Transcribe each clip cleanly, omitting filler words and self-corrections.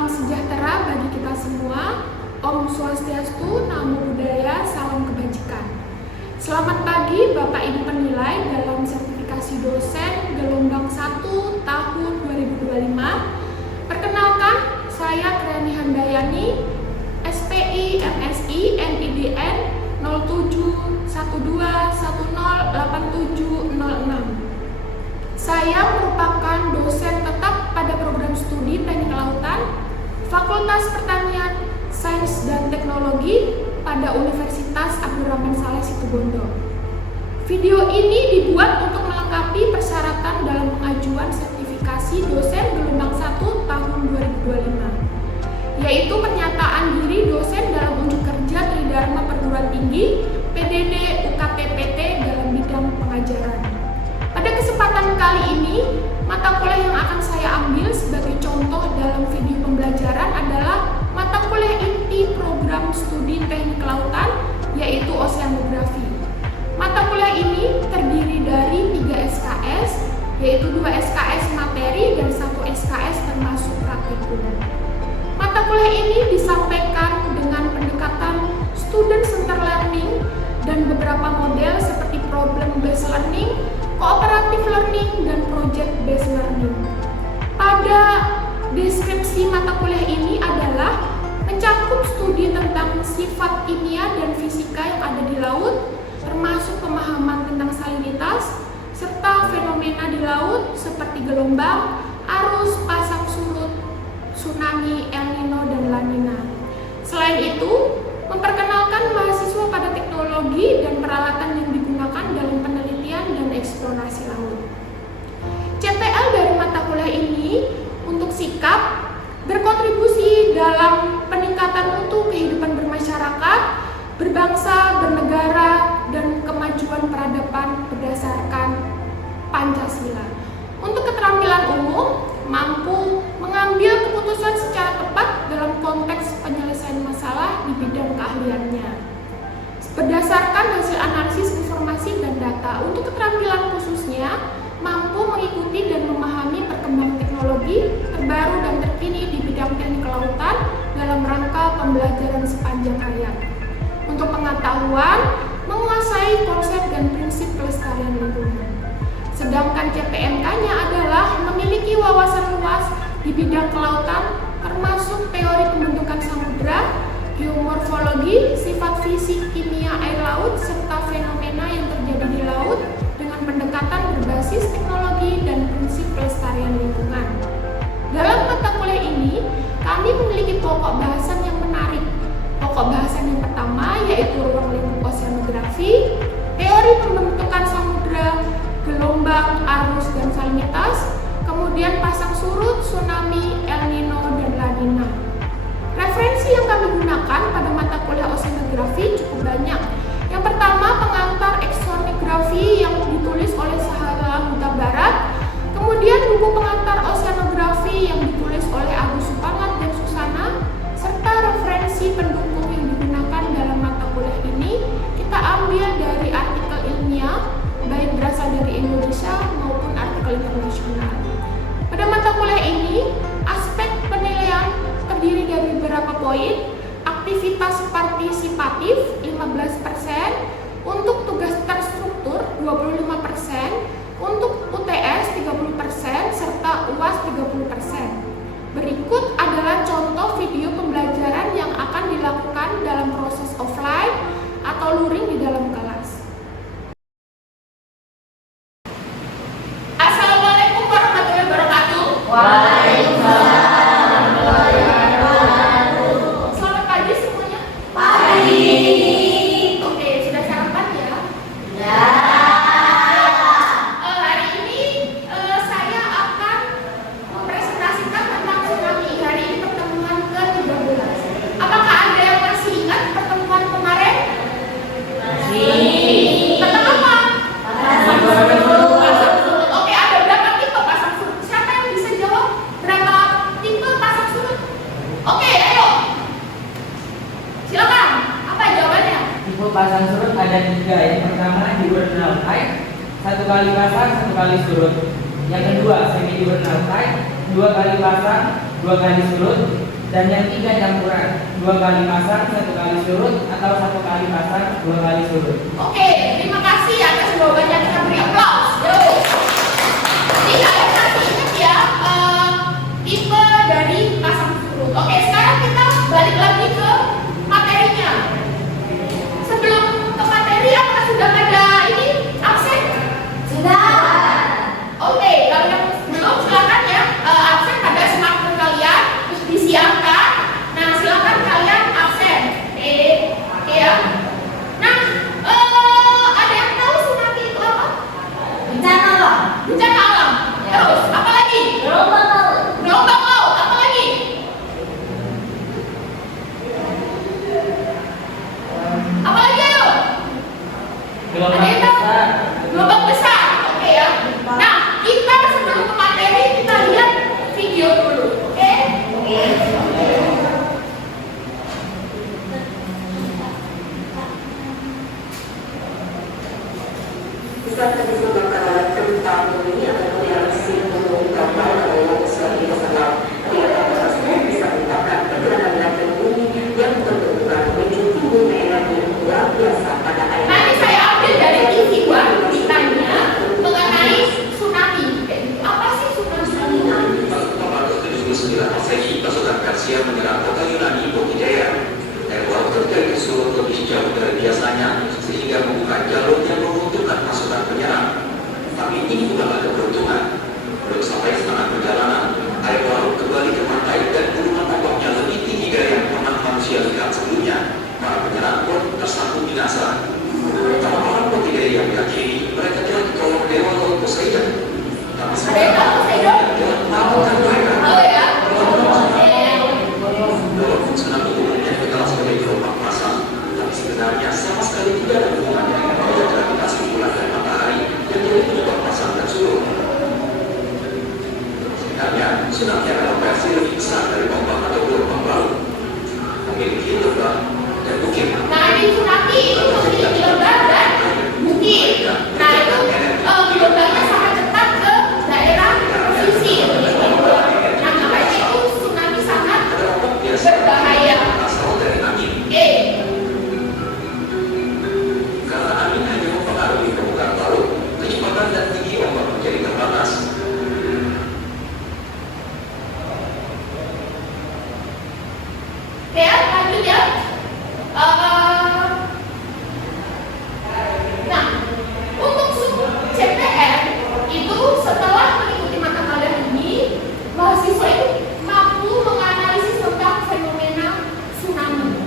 Salam sejahtera bagi kita semua. Om Swastiastu, Namo Buddhaya, salam kebajikan. Selamat pagi Bapak Ibu penilai dalam sertifikasi dosen gelombang 1 tahun 2025. Perkenalkan, saya Kriani Handayani, SPI MSI NIDN 0712108706. Saya merupakan dosen tetap pada program studi Teknik Kelautan, Fakultas Pertanian, Sains dan Teknologi pada Universitas Abdurrahman Saleh Situbondo. Video ini dibuat untuk melengkapi persyaratan dalam pengajuan sertifikasi dosen gelombang 1 tahun 2025, yaitu pernyataan diri dosen dalam unjuk kerja Tridharma Perguruan Tinggi PDD UKT-PT dalam bidang pengajaran. Pada kesempatan kali ini, mata kuliah yang akan saya ambil sebagai contoh dalam video pembelajaran adalah mata kuliah inti program studi Teknik Kelautan, yaitu Oseanografi. Mata kuliah ini terdiri dari 3 SKS, yaitu 2 SKS materi dan 1 SKS termasuk praktikum. Mata kuliah ini disampaikan dengan pendekatan student center learning dan beberapa model seperti problem based learning, cooperative learning, dan project based learning. Pada deskripsi mata kuliah ini adalah mencakup studi tentang sifat kimia dan fisika yang ada di laut, termasuk pemahaman tentang salinitas, serta fenomena di laut seperti gelombang, arus, pasang surut, tsunami, El Nino, dan La Nina. Selain itu, memperkenalkan mahasiswa pada teknologi dan peralatan yang digunakan dalam penelitian dan eksplorasi laut. CPL dari mata kuliah ini untuk sikap berkontribusi dalam peningkatan mutu kehidupan bermasyarakat, berbangsa, bernegara, dan kemajuan peradaban berdasarkan Pancasila. Untuk keterampilan umum, mampu mengambil keputusan secara tepat dalam konteks penyelesaian masalah di bidang keahliannya. Berdasarkan hasil analisis informasi dan data, untuk keterampilan khususnya, mampu mengikuti dan memahami perkembangan teknologi terbaru dan terkini di bidang teknik kelautan dalam rangka pembelajaran sepanjang hayat. Untuk pengetahuan, menguasai konsep dan prinsip pelestarian lingkungan. Sedangkan CPNK-nya adalah memiliki wawasan luas di bidang kelautan, termasuk teori pembentukan samudra, geomorfologi, sifat fisik kimia air laut, serta fenomena yang terjadi di laut dengan pendekatan berbasis teknologi dan prinsip pelestarian lingkungan. Dalam mata kuliah ini, kami memiliki pokok bahasan yang menarik. Pokok bahasan yang pertama yaitu ruang lingkup oseanografi, teori pembentukan samudra, gelombang, arus, dan salinitas, kemudian pasang surut, tsunami, El Nino, dan La Nina. Referensi yang kami gunakan pada mata kuliah oseanografi cukup banyak. Yang pertama, pengantar oceanografi yang ditulis oleh Sahala Huta Barat, kemudian buku pengantar oceanografi yang ditulis oleh Agus Suparlat dan Susana, serta referensi pendukung yang digunakan dalam mata kuliah ini kita ambil dari artikel ilmiah, baik berasal dari Indonesia maupun artikel internasional. Pada mata kuliah ini, aspek penilaian terdiri dari beberapa poin. Aktivitas partisipatif 15%, untuk tugas terstruktur 25%, untuk UTS 30%, serta UAS 30%. Berikut adalah contoh video pembelajaran yang akan dilakukan dalam proses offline atau luring di dalam kelas. Assalamualaikum warahmatullahi wabarakatuh. Waalaikumsalam. Selamat pagi semuanya. Pagi. Oke, sudah sarapan ya? Ya. Hari ini saya akan mempresentasikan tentang tsunami. Hari ini pertemuan ke-13. Apakah ada yang masih ingat pertemuan kemarin? Masih. Tentang apa? Pasang surut. Pasang surut. Oke, ada berapa tipe pasang surut? Siapa yang bisa jawab berapa tipe pasang surut? Oke, ayo. Silakan. Apa jawabannya? Tipe pasang surut ada 3. Yang pertama diurnal tide, 1 kali pasang 1 kali surut. Yang kedua semi diurnal tide, 2 kali pasang 2 kali surut, dan yang 3 campuran, 2 kali pasang, 1 kali surut, atau 1 kali pasang, 2 kali surut. Oke, terima kasih atas jawabannya, kita beri aplaus. Yuk. Jadi kalian masih ingat ya tipe dari pasang surut. Oke, sekarang kita balik lagi ke materinya. Sebelum ke materi, apakah sudah ada ini absen? Sudah. Oke, kalau yang belum silakan ya absen pada smartphone kalian terus disiapkan. Nah, silakan kalian absen. Oke ya. Nah, ada yang tahu tsunami itu apa? Bencana alam. Bencana alam. Terus apa lagi? Gelombang laut. Gelombang laut. Apa lagi? Apa lagi ayo? Gelombang Ada yang tahu? besar. Gelombang besar. Oke ya. Nah, kita sebelum ke materi kita lihat video dulu. Oke? Oke. Saat disebutkan oleh tentang ini adalah reaksi gunung kapal atau sebagai masalah reaksi tersebut bisa menyebabkan pergerakan lempeng bumi yang berbenturan menuju timbulnya energi luar biasa pada air. Nanti saya ambil dari TV One ditanya mengenai tsunami. Apa sih tsunami? Pada 79 Masehi, pasukan Persia menyerang kota Yunani Bokidea. Air laut terjadi surut lebih jauh dari biasanya, sehingga membuka jalur yang menguntungkan pasukan penyerang. Tapi ini bukanlah keberuntungan. Belum sampai setengah perjalanan, air laut kembali ke pantai dan gunungan ombaknya lebih tinggi dari yang pernah manusia lihat sebelumnya. Para penyerang pun tersangkut binasa. Orang-orang Bokidea yang meyakini mereka telah ditolong dewa laut Poseidon. Tapi Ada yang tahu Poseidon? melakukan mereka. Oh ya. Walaupun tsunami umumnya dikenal sebagai gelombang pasang, tapi sebenarnya sama sekali tidak ada hubungannya dengan gaya gravitasi bulan dan matahari yang jadi penyebab pasang dan surut. Sebenarnya, tsunami adalah versi lebih besar dari ombak atau gelombang laut, memiliki lembah dan bukit. Nah, ini tsunami itu memiliki lembah dan bukit. Nah, itu gelombangnya sangat cepat ke daerah pesisir. Nah, makanya itu tsunami sangat berbahaya. Asal dari angin. Karena angin hanya mempengaruhi permukaan laut, kecepatan dan tinggi ombak menjadi terbatas. Oke ya, lanjut ya. Nah, untuk CPR itu setelah mengikuti mata kuliah ini, mahasiswa itu mampu menganalisis tentang fenomena tsunami.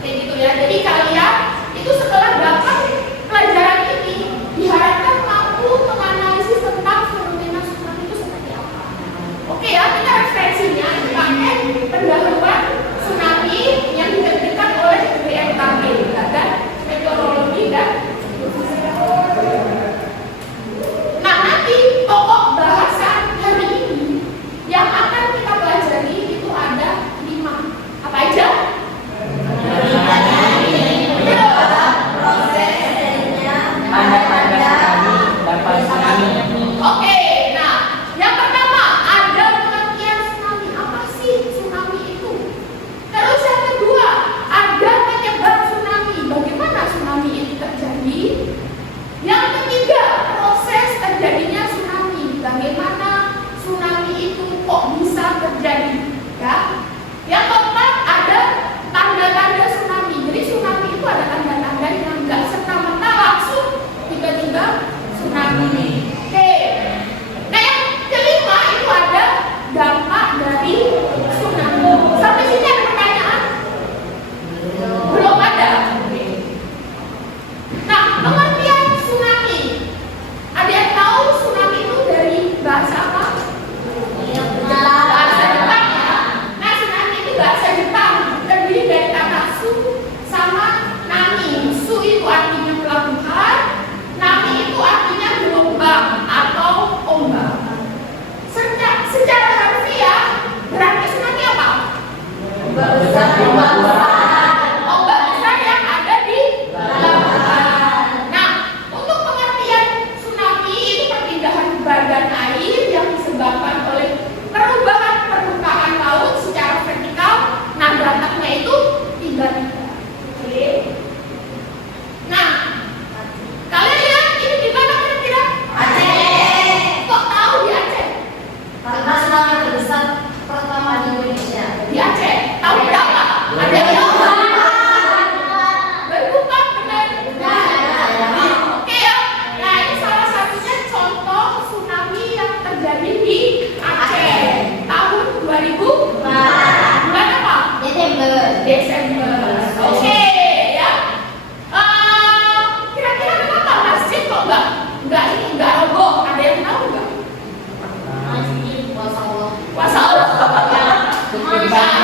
Kayak gitu ya. Jadi kalian itu setelah dapat pelajaran ini diharapkan mampu menganalisis tentang fenomena tsunami itu seperti apa. Oke ya, kita referensinya pakai pendahuluan tsunami yang diterbitkan oleh BMKG, Badan Meteorologi dan Nah, nanti pokok bahasan hari ini yang akan kita pelajari itu ada 5. Apa aja? Tanda-tanda tsunami dapat tsunami. Oke, nah yang pertama ada pengertian tsunami. Apa sih tsunami itu? Terus yang kedua ada penyebab tsunami. Bagaimana tsunami itu terjadi? Yang ketiga proses terjadinya tsunami. Bagaimana tsunami itu kok bisa terjadi? Ya. Yang keempat ada tanda-tanda tsunami. Jadi tsunami itu ada tanda-tanda yang nggak serta-merta langsung tiba-tiba tsunami. Oke. Nah yang kelima itu ada dampak dari tsunami. Sampai sini ada pertanyaan? Belum ada. Nah pengertian tsunami. Ada yang tahu tsunami itu dari bahasa apa? Bahasa Jepang ya. Nah tsunami itu bahasa Jepang terdiri dari kata su sama nami. Su itu artinya pelabuhan, nami itu artinya gelombang atau ombak. Secara harfiah berarti tsunami apa? Ombak besar yang ada di lautan. Nah, untuk pengertian tsunami itu perpindahan badan air yang disebabkan oleh perubahan permukaan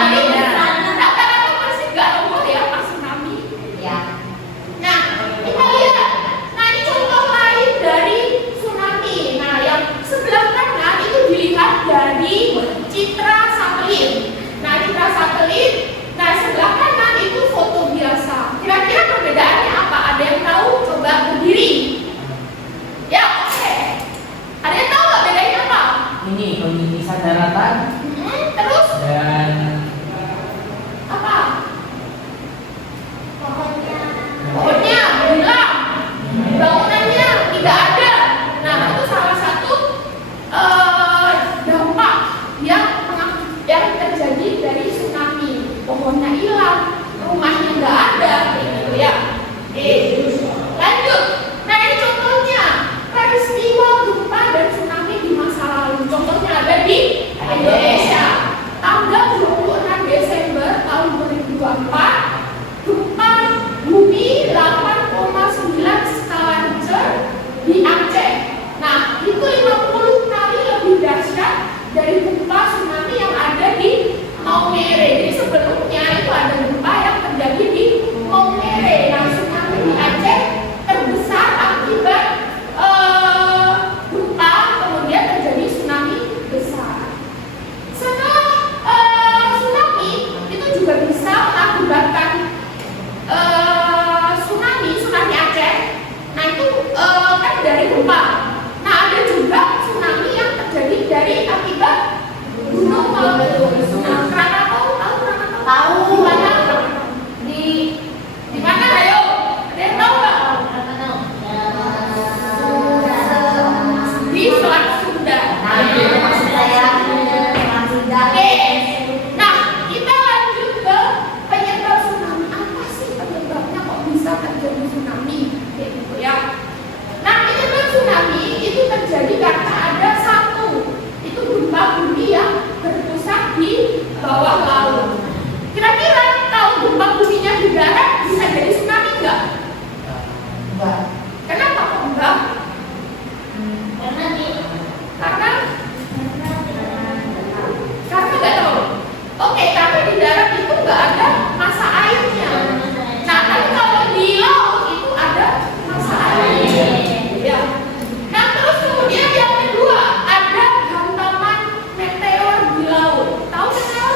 Jadi Ya. rata-rata pasti nggak nongol ya pas tsunami. Ya. Nah, kita lihat. Nah, ini contoh lain dari tsunami. Nah, yang sebelah kanan itu dilihat dari citra satelit. Nah, citra satelit. Nah, sebelah kanan itu foto biasa. Kira-kira perbedaannya apa? Ada yang tahu? Coba berdiri. Ya, oke. Ada yang tahu nggak bedanya apa? Ini kondisi daratan Terus dan apa? Pohonnya hilang, bangunannya tidak ada. Nah, itu salah satu dampak yang terjadi dari tsunami. Pohonnya hilang, rumahnya nggak ada, gitu ya. Lanjut. Nah, ini contohnya peristiwa gempa dan tsunami di masa lalu. Contohnya ada di Indonesia. Tanggal 26 Desember tahun 2024, gempa bumi 8,9 skala Richter di Aceh. Nah, itu 50 kali lebih dahsyat dari gempa tsunami yang ada di Maumere. Jadi sebelumnya itu ada gempa yang terjadi di Maumere. Nah, tsunami di Aceh terbesar akibat gempa, kemudian terjadi tsunami besar. Setelah tsunami itu juga bisa mengakibatkan tsunami Aceh. Nah, itu kan dari gempa. Nah, ada juga tsunami yang terjadi dari akibat gunung meletus. Nah, Krakatau tahu Krakatau? Tahu. Di mana? Di mana? Ayo, ada yang tahu nggak? Di Selat Sunda. Maksud saya sudah. Oke. Nah, kita lanjut ke penyebab tsunami. Apa sih penyebabnya kok bisa terjadi tsunami? Kayak gitu ya. Nah, penyebab tsunami itu terjadi karena ada satu, itu gempa bumi yang berpusat di bawah laut. Kira-kira tahu gempa buminya di darat bisa jadi tsunami nggak? Enggak. Kenapa kok enggak? Karena Karena nggak tahu. Oke, karena di darat itu nggak ada massa airnya. Nah, tapi kalau di laut itu ada massa airnya. Ya. Nah, terus kemudian yang kedua ada hantaman meteor di laut. Tahu meteor?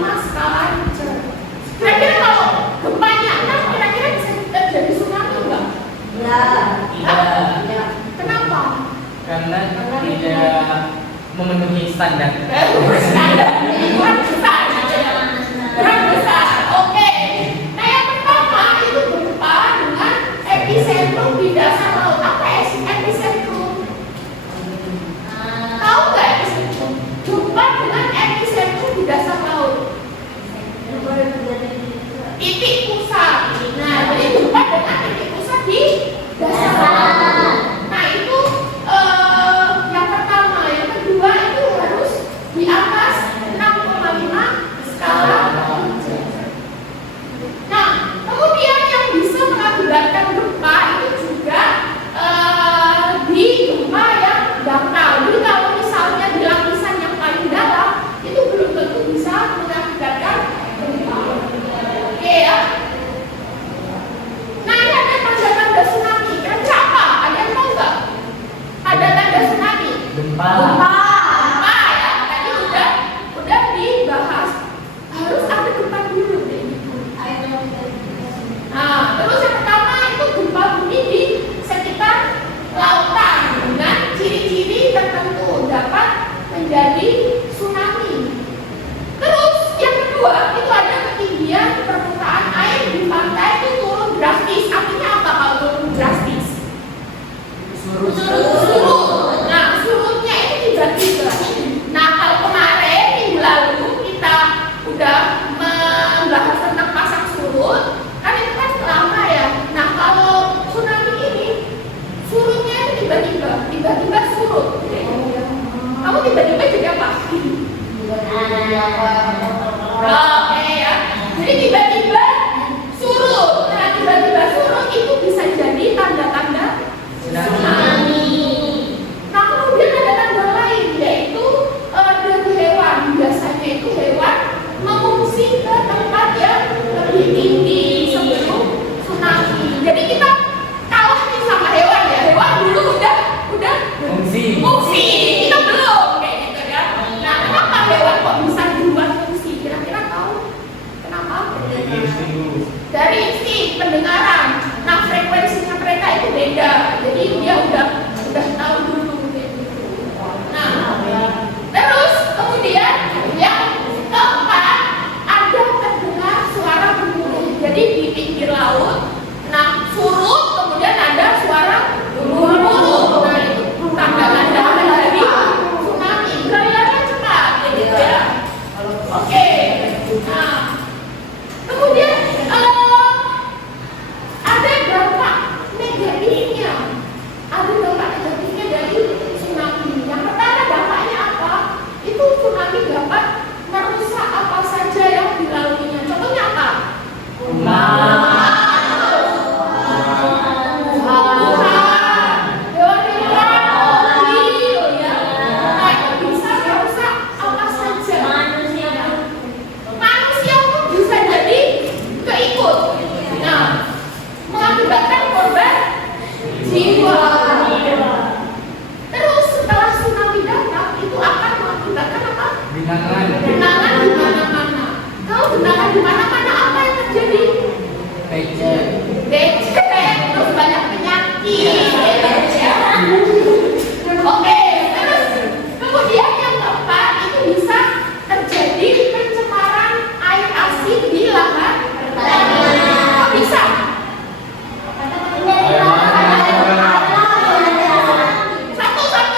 skala Richter. Kira-kira kalau gempanya 6, kira-kira bisa terjadi tsunami enggak? Tidak. Kenapa? Karena tidak memenuhi standar. Standar. Kurang besar. Kurang besar. Oke. Nah yang pertama itu gempa dengan epicentrum di dasar laut. Apa epicentrum? Tahu nggak epicentrum? Gempa dengan epicentrum di dasar laut. Titik pusat. Nah, jadi gempa dengan titik pusat di dasar laut. Nah itu yang pertama. Yang kedua itu harus di atas 6,5 skala Richter. Nah, kemudian yang bisa mengakibatkan gempa itu juga di gempa yang dangkal. Jadi kalau misalnya di lapisan yang paling dalam itu belum tentu bisa mengakibatkan gempa. Oke ya. Nah ini ada tanda-tanda tsunami. Kira-kira apa? Ada yang tahu nggak? Ada tanda tsunami. Gempa. Gempa ya. Tadi udah dibahas. Harus ada gempa dulu deh. Nah, terus yang pertama itu gempa bumi di sekitar lautan dengan ciri-ciri tertentu dapat menjadi tsunami. Terus yang kedua itu ada ketinggian permukaan air di pantai itu turun drastis. Artinya apa kalau turun drastis? Surut. Nah, surutnya itu tiba-tiba. Nah, kalau kemarin minggu lalu kita udah membahas tentang pasang surut, kan itu kan lama ya. Nah, kalau tsunami ini surutnya itu tiba-tiba surut. Kamu tiba-tiba jadi apa? Oke ya. Jadi tiba-tiba surut. Nah, tiba-tiba surut itu bisa jadi tanda-tanda tsunami. Nah, kemudian ada tanda lain yaitu dari hewan. Biasanya itu hewan mengungsi ke tempat yang lebih tinggi sebelum tsunami. Jadi kita kalah nih sama hewan ya. Hewan dulu udah Fungsi. kita belum kayak gitu ya. Nah, kenapa hewan kok bisa duluan fungsi? Kira-kira tahu kenapa? Dari insting pendengaran. Nah, frekuensinya mereka itu beda. Jadi dia udah tahu dulu kayak gitu. Nah, terus kemudian yang keempat ada terdengar suara gemuruh. Jadi di pinggir laut, nah surut kemudian ada suara gemuruh. Nah itu tanda-tanda dari tsunami. Gayanya cepat, gitu ya. Oke. Nah, kemudian ada dampak negatifnya. Ada dampak negatifnya dari tsunami. Yang pertama dampaknya apa? Itu tsunami dapat merusak apa saja yang dilaluinya. Contohnya apa? Mengakibatkan korban jiwa. Terus setelah tsunami datang itu akan mengakibatkan apa? Genangan. Genangan di mana-mana. Kalau genangan di mana-mana apa yang terjadi? Becek. Terus banyak penyakit. Ya. Oke, terus kemudian yang keempat itu bisa terjadi pencemaran air asin di lahan pertanian. Kok bisa?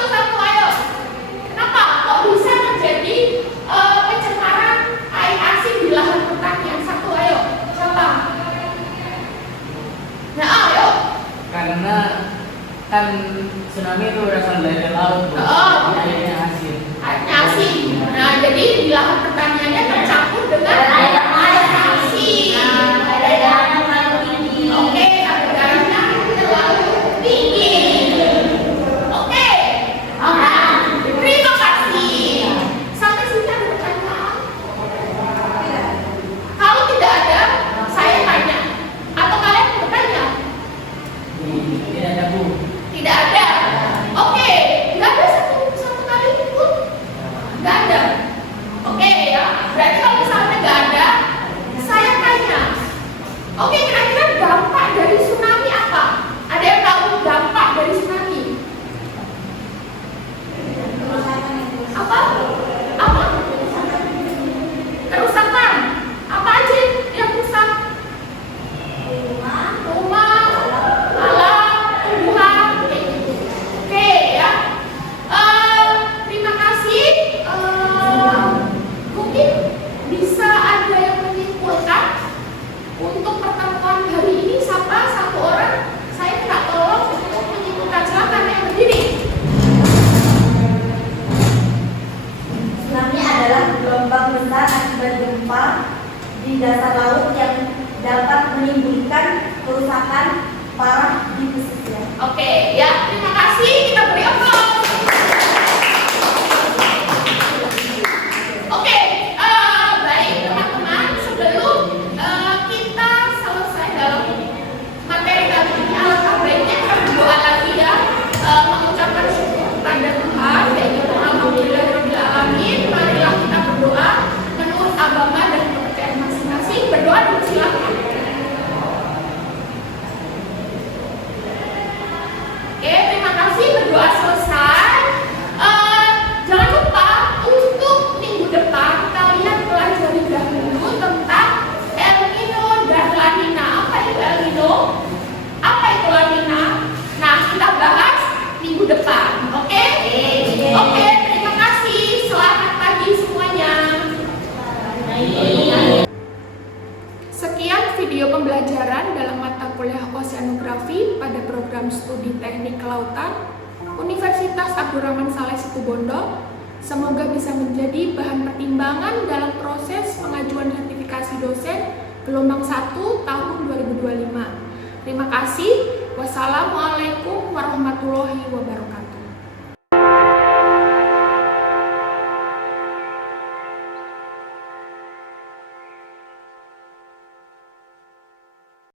Satu, ayo. Kenapa? Kok bisa terjadi pencemaran air asin di lahan pertanian? Satu, ayo. Siapa? Nah, ayo. Karena kan tsunami itu berasal dari laut, Bu. Oh. Jadi airnya asin. Airnya asin. Nah, jadi di lahan pertaniannya tercampur dengan air asin. Oke, kadar garamnya terlalu tinggi. Oke. Terima kasih. Sampai sini ada pertanyaan? Kalau tidak ada, saya tanya. Atau kalian bertanya? Tidak ada, Bu. Tidak ada. Oke, nggak ada satu kali pun. Nggak ada. Oke ya. Berarti kalau misalnya di dasar laut yang dapat menimbulkan kerusakan parah di pesisir. Oke, ya, terima kasih. Kita beri aplaus. Oke, baik teman-teman. Sebelum kita selesai dalam materi kali ini, alangkah baiknya kita berdoa lagi ya, mengucapkan syukur kepada Tuhan. Yaitu alhamdulillahirabbil alamin. Marilah kita berdoa menurut agama dan kepercayaan masing-masing. Berdoa dulu, silakan. Oke, terima kasih, berdoa selesai. Jangan lupa untuk minggu depan kalian pelajari dahulu tentang El Nino dan La Nina. Apa itu El Nino? Apa itu La Nina? Nah, kita bahas minggu depan. Oke? Oke, terima kasih. Selamat pagi semuanya. Sekian video pembelajaran dalam mata kuliah Oseanografi pada program studi Teknik Kelautan Universitas Abdurrahman Saleh Situbondo. Semoga bisa menjadi bahan pertimbangan dalam proses pengajuan sertifikasi dosen gelombang 1 tahun 2025. Terima kasih. Wassalamualaikum warahmatullahi wabarakatuh.